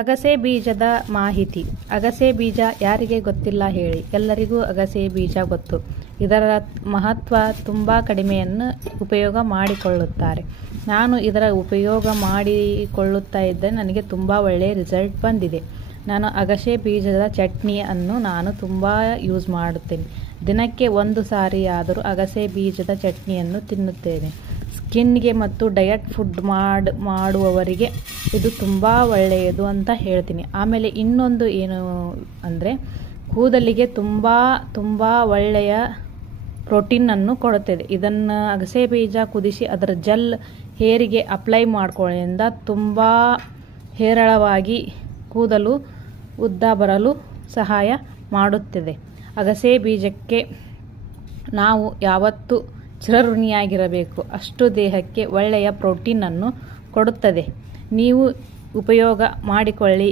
ಅಗಸೆ ಬೀಜದ ಮಾಹಿತಿ. ಅಗಸೆ ಬೀಜ ಯಾರಿಗೆ ಗೊತ್ತಿಲ್ಲ ಹೇಳಿ, ಎಲ್ಲರಿಗೂ ಅಗಸೆ ಬೀಜ ಗೊತ್ತು. ಇದರ ಮಹತ್ವ ತುಂಬ ಕಡಿಮೆಯನ್ನು ಉಪಯೋಗ ಮಾಡಿಕೊಳ್ಳುತ್ತಾರೆ. ನಾನು ಇದರ ಉಪಯೋಗ ಮಾಡಿಕೊಳ್ಳುತ್ತಾ ಇದ್ದರೆ ನನಗೆ ತುಂಬ ಒಳ್ಳೆಯ ರಿಸಲ್ಟ್ ಬಂದಿದೆ. ನಾನು ಅಗಸೆ ಬೀಜದ ಚಟ್ನಿಯನ್ನು ನಾನು ತುಂಬ ಯೂಸ್ ಮಾಡುತ್ತೇನೆ. ದಿನಕ್ಕೆ 1 ಸಾರಿಯಾದರೂ ಅಗಸೆ ಬೀಜದ ಚಟ್ನಿಯನ್ನು ತಿನ್ನುತ್ತೇನೆ. ಸ್ಕಿನ್ಗೆ ಮತ್ತು ಡಯಟ್ ಫುಡ್ ಮಾಡುವವರಿಗೆ ಇದು ತುಂಬ ಒಳ್ಳೆಯದು ಅಂತ ಹೇಳ್ತೀನಿ. ಆಮೇಲೆ ಇನ್ನೊಂದು ಏನು ಅಂದರೆ, ಕೂದಲಿಗೆ ತುಂಬ ಒಳ್ಳೆಯ ಪ್ರೋಟೀನನ್ನು ಕೊಡುತ್ತದೆ. ಇದನ್ನು ಅಗಸೆ ಬೀಜ ಕುದಿಸಿ ಅದರ ಜೆಲ್ ಹೇರಿಗೆ ಅಪ್ಲೈ ಮಾಡ್ಕೊಳ್ಳೋದ್ರಿಂದ ತುಂಬ ಹೇರಳವಾಗಿ ಕೂದಲು ಉದ್ದ ಬರಲು ಸಹಾಯ ಮಾಡುತ್ತದೆ. ಅಗಸೆ ಬೀಜಕ್ಕೆ ನಾವು ಯಾವತ್ತೂ ಚಿರಋಣಿಯಾಗಿರಬೇಕು. ಅಷ್ಟು ದೇಹಕ್ಕೆ ಒಳ್ಳೆಯ ಪ್ರೋಟೀನನ್ನು ಕೊಡುತ್ತದೆ. ನೀವು ಉಪಯೋಗ ಮಾಡಿಕೊಳ್ಳಿ.